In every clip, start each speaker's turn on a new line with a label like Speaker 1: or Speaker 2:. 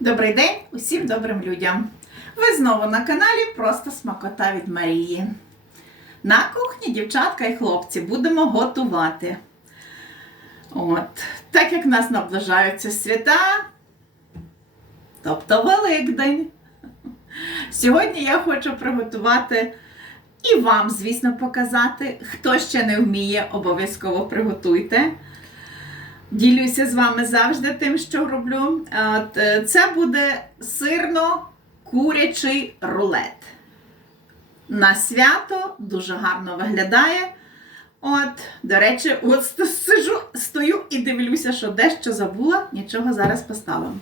Speaker 1: Добрий день усім добрим людям! Ви знову на каналі Просто Смакота від Марії. На кухні, дівчатка і хлопці, будемо готувати. От, так як нас наближаються свята, тобто Великдень. Сьогодні я хочу приготувати і вам, звісно, показати. Хто ще не вміє, обов'язково приготуйте. Ділюся з вами завжди тим, що роблю. Це буде сирно-курячий рулет. На свято дуже гарно виглядає. От, до речі, от сижу, стою і дивлюся, що дещо забула, нічого зараз поставимо.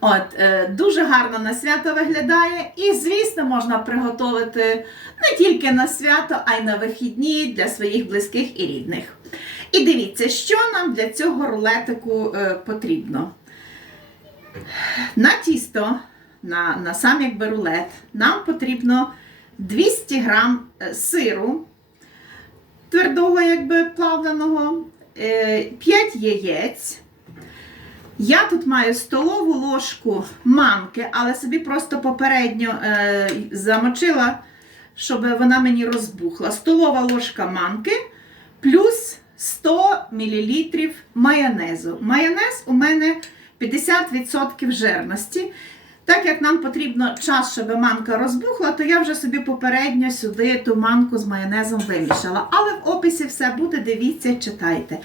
Speaker 1: От, е, дуже гарно на свято виглядає. І, звісно, можна приготувати не тільки на свято, а й на вихідні для своїх близьких і рідних. І дивіться, що нам для цього рулетику е, потрібно. На тісто, на, на сам якби рулет, нам потрібно 200 грам е, сиру твердого, якби плавленого, 5 яєць. Я тут маю столову ложку манки, але собі просто попередньо е, замочила, щоб вона мені розбухла. Столова ложка манки плюс 100 мл майонезу. Майонез у мене 50% жирності. Так як нам потрібно час, щоб манка розбухла, то я вже собі попередньо сюди ту манку з майонезом вимішала. Але в описі все буде, дивіться, читайте.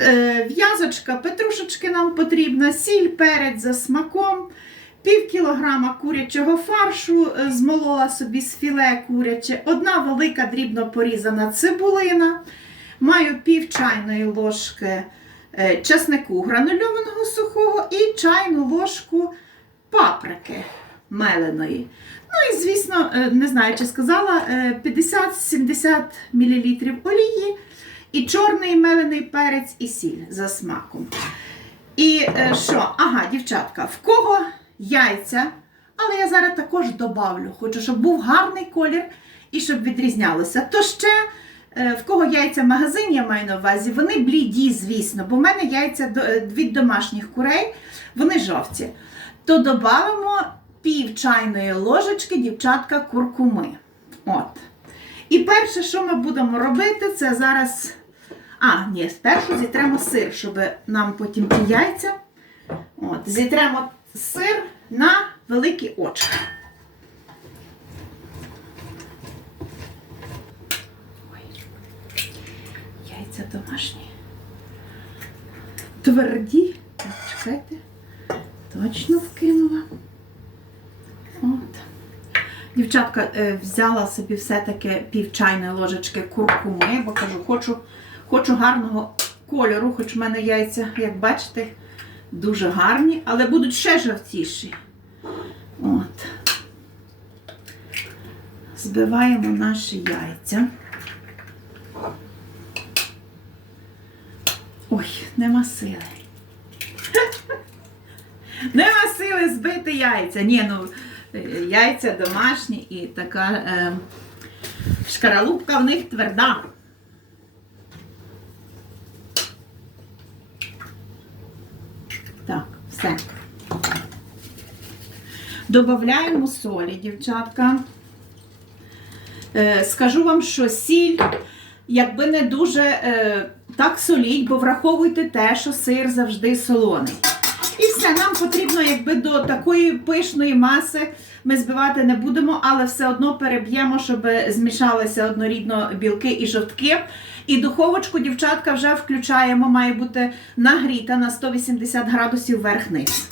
Speaker 1: Е, В'язочка, петрушечки нам потрібна, сіль, перець за смаком, пів кілограма курячого фаршу, е, змолола собі з філе куряче, одна велика дрібно порізана цибулина, маю пів чайної ложки е, часнику гранульованого сухого і чайну ложку паприки меленої. Ну і, звісно, не знаю, чи сказала, е, 50-70 мл олії. І чорний мелений перець і сіль за смаком. І е, що? Ага, дівчатка, в кого яйця, але я зараз також добавлю, хочу, щоб був гарний колір і щоб відрізнялося. То ще е, в кого яйця в магазині, я маю на увазі, вони бліді, звісно, бо в мене яйця е, від домашніх курей, вони жовті. То додамо пів чайної ложечки, дівчатка, куркуми. От. І перше, що ми будемо робити, це зараз. А, ні, спершу зітремо сир, щоб нам потім ті яйця. От, зітремо сир на великі очки. Ой. Яйця домашні. Тверді. Так, чекайте. Точно вкинула. Дівчатка е, взяла собі все-таки пів чайної ложечки куркуми, бо кажу, хочу, хочу гарного кольору, хоч в мене яйця, як бачите, дуже гарні, але будуть ще жовтіші. От. Збиваємо наші яйця. Ой, нема сили. Нема сили збити яйця. Ні, ну яйця домашні і така е, шкаралупка в них тверда. Так, все. Добавляємо солі, дівчатка. Е, скажу вам, що сіль, якби не дуже е, так соліть, бо враховуйте те, що сир завжди солоний. І все, нам потрібно, якби до такої пишної маси ми збивати не будемо, але все одно переб'ємо, щоб змішалися однорідно білки і жовтки. І духовочку, дівчатка, вже включаємо, має бути нагріта на 180 градусів вверх-низ.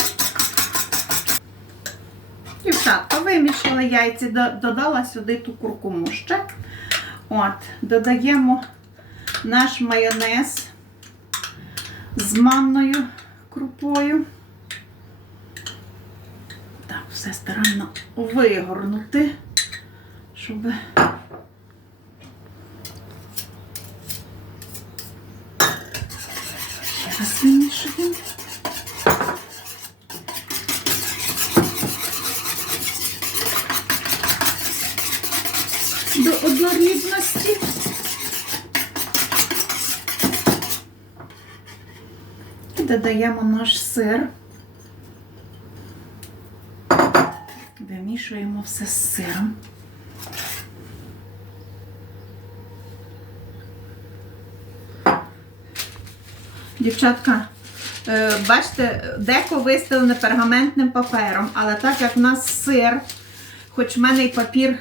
Speaker 1: Дівчатка, вимішали яйці, додала сюди ту куркуму ще. От, додаємо наш майонез з манною крупою. Все старанно вигорнути, щоб. Ще раз вимішуємо. До однорідності. Додаємо наш сир. Вимішуємо все з сиром. Дівчатка, е, бачите, деко вистелене пергаментним папером, але так як в нас сир, хоч в мене і папір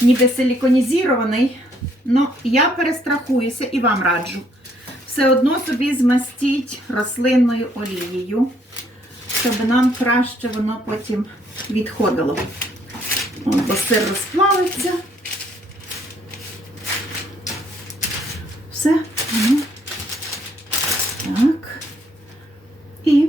Speaker 1: ніби силіконізований, ну я перестрахуюся і вам раджу. Все одно собі змастіть рослинною олією, щоб нам краще воно потім відходило. От, бо сир розплавиться. Все. Так. І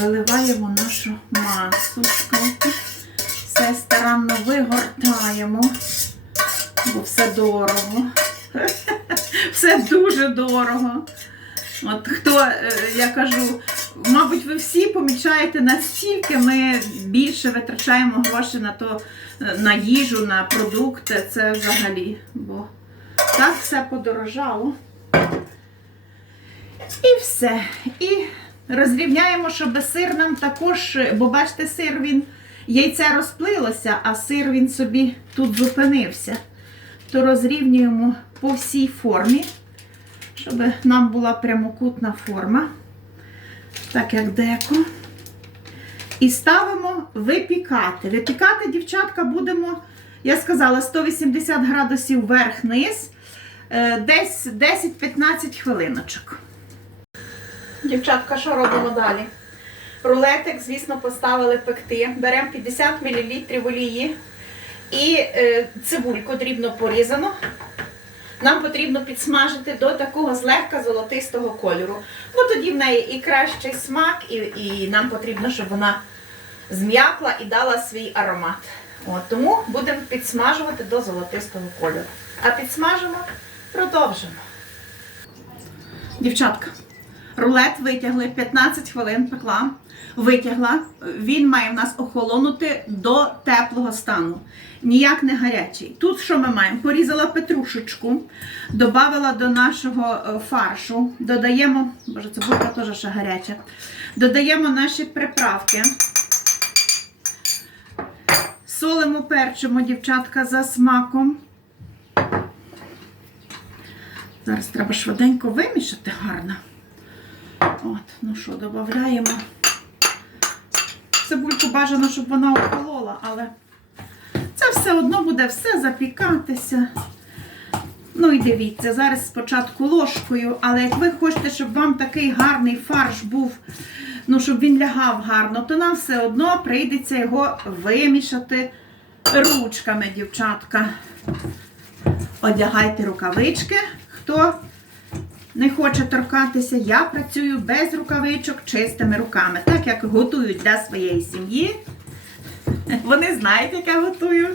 Speaker 1: виливаємо нашу масу. Все старанно вигортаємо, бо все дорого. Все дуже дорого. От хто, е, я кажу, мабуть, ви всі помічаєте, настільки ми більше витрачаємо гроші на то, е, на їжу, на продукти. Це взагалі. Бо так все подорожало. І все. І розрівняємо, щоб сир нам також, бо бачите, сир він, яйце розплилося, а сир він собі тут зупинився. То розрівнюємо по всій формі, щоб нам була прямокутна форма, так як деко. І ставимо випікати. Випікати, дівчатка, будемо, я сказала, 180 градусів вверх-низ, е, десь 10-15 хвилиночок. Дівчатка, що робимо далі? Рулетик, звісно, поставили пекти. Беремо 50 мл олії і е, цибульку дрібно порізану. Нам потрібно підсмажити до такого злегка золотистого кольору. Бо тоді в неї і кращий смак, і, і нам потрібно, щоб вона зм'якла і дала свій аромат. От, тому будемо підсмажувати до золотистого кольору. А підсмажимо, продовжимо. Дівчатка, рулет витягли 15 хвилин пекла. Витягла. Він має в нас охолонути до теплого стану. Ніяк не гарячий. Тут що ми маємо? Порізала петрушечку, додала до нашого е, фаршу, додаємо, боже, цибулька теж ще гаряча. Додаємо наші приправки. Солимо, перчимо, дівчатка, за смаком. Зараз треба швиденько вимішати гарно. От, ну що, додаємо. Цибульку бажано, щоб вона охолола, але це все одно буде все запікатися. Ну і дивіться, зараз спочатку ложкою, але як ви хочете, щоб вам такий гарний фарш був, ну, щоб він лягав гарно, то нам все одно прийдеться його вимішати ручками, дівчатка. Одягайте рукавички. Хто не хоче торкатися, я працюю без рукавичок чистими руками, так як готую для своєї сім'ї. Вони знають, як я готую.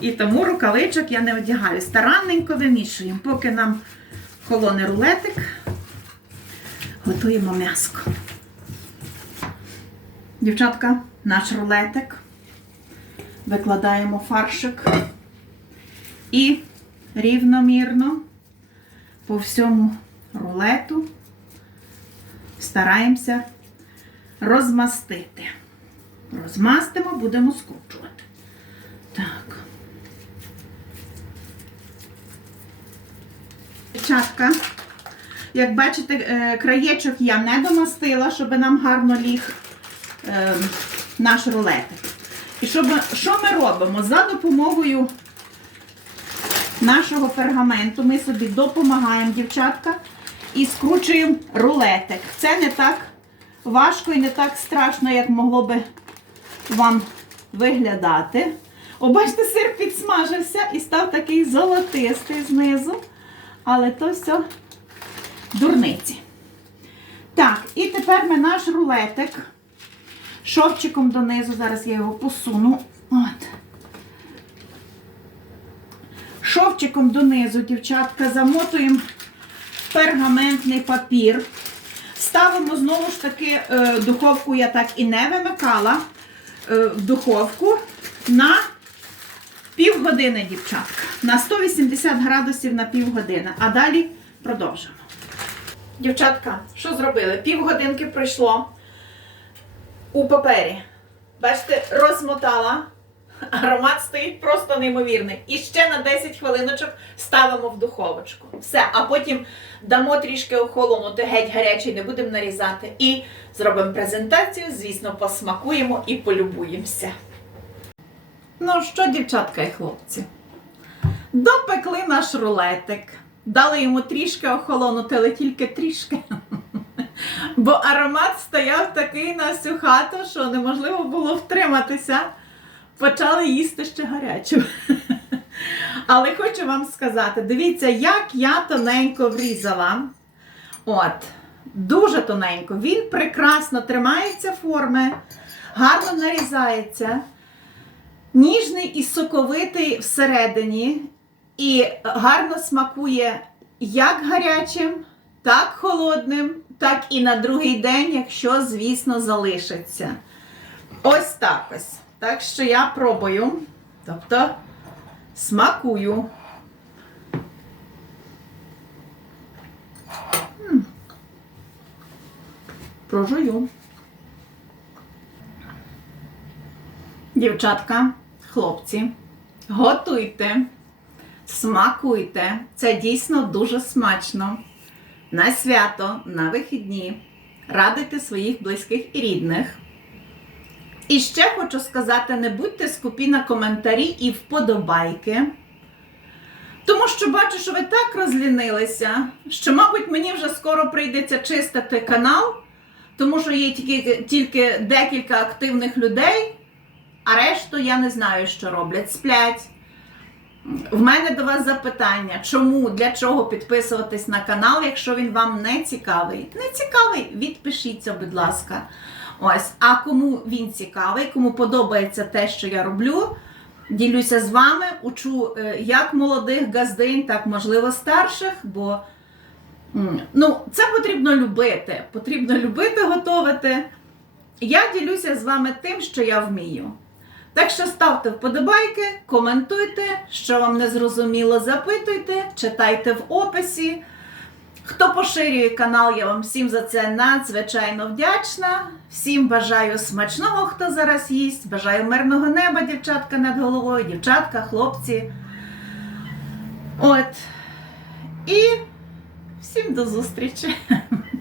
Speaker 1: І тому рукавичок я не одягаю. Старанненько вимішуємо, поки нам холоне рулетик, готуємо м'яско. Дівчатка, наш рулетик. Викладаємо фаршик і рівномірно по всьому рулету стараємося розмастити. Розмастимо, будемо скручувати. Так. Дівчатка, як бачите, е, краєчок я не домастила, щоб нам гарно ліг е, наш рулетик. І щоб, що ми робимо? За допомогою нашого пергаменту ми собі допомагаємо, дівчатка, і скручуємо рулетик. Це не так важко і не так страшно, як могло би вам виглядати. О, бачите, сир підсмажився і став такий золотистий знизу. Але то все дурниці. Так, і тепер ми наш рулетик шовчиком донизу, зараз я його посуну. От. Шовчиком донизу, дівчатка, замотуємо пергаментний папір. Ставимо знову ж таки е, духовку, я так і не вимикала е, в духовку на півгодини, дівчатка. На 180 градусів на півгодини. А далі продовжимо. Дівчатка, що зробили? Півгодинки пройшло у папері. Бачите, розмотала. Аромат стоїть просто неймовірний. І ще на 10 хвилиночок ставимо в духовочку. Все, а потім дамо трішки охолонути, геть гарячий, не будемо нарізати. І зробимо презентацію, звісно, посмакуємо і полюбуємося. Ну що, дівчатка і хлопці? Допекли наш рулетик. Дали йому трішки охолонути, але тільки трішки. Бо аромат стояв такий на всю хату, що неможливо було втриматися. Почали їсти ще гарячим. Але хочу вам сказати: дивіться, як я тоненько врізала. От, дуже тоненько. Він прекрасно тримається форми, гарно нарізається, ніжний і соковитий всередині, і гарно смакує як гарячим, так холодним, так і на другий день, якщо, звісно, залишиться. Ось так ось. Так що я пробую, тобто смакую. Прожую. Дівчатка, хлопці, готуйте, смакуйте. Це дійсно дуже смачно. На свято, на вихідні. Радуйте своїх близьких і рідних. І ще хочу сказати: не будьте скупі на коментарі і вподобайки. Тому що бачу, що ви так розлінилися, що, мабуть, мені вже скоро прийдеться чистити канал, тому що є тільки, тільки декілька активних людей, а решту я не знаю, що роблять. Сплять. В мене до вас запитання, чому, для чого підписуватись на канал, якщо він вам не цікавий? Не цікавий, відпишіться, будь ласка. Ось, а кому він цікавий, кому подобається те, що я роблю, ділюся з вами, учу е, як молодих газдинь, так можливо старших, бо ну, це потрібно любити. Потрібно любити готувати. Я ділюся з вами тим, що я вмію. Так що ставте вподобайки, коментуйте, що вам не зрозуміло, запитуйте, читайте в описі. Хто поширює канал, я вам всім за це надзвичайно вдячна. Всім бажаю смачного, хто зараз їсть. Бажаю мирного неба, дівчатка над головою, дівчатка, хлопці. От. І всім до зустрічі!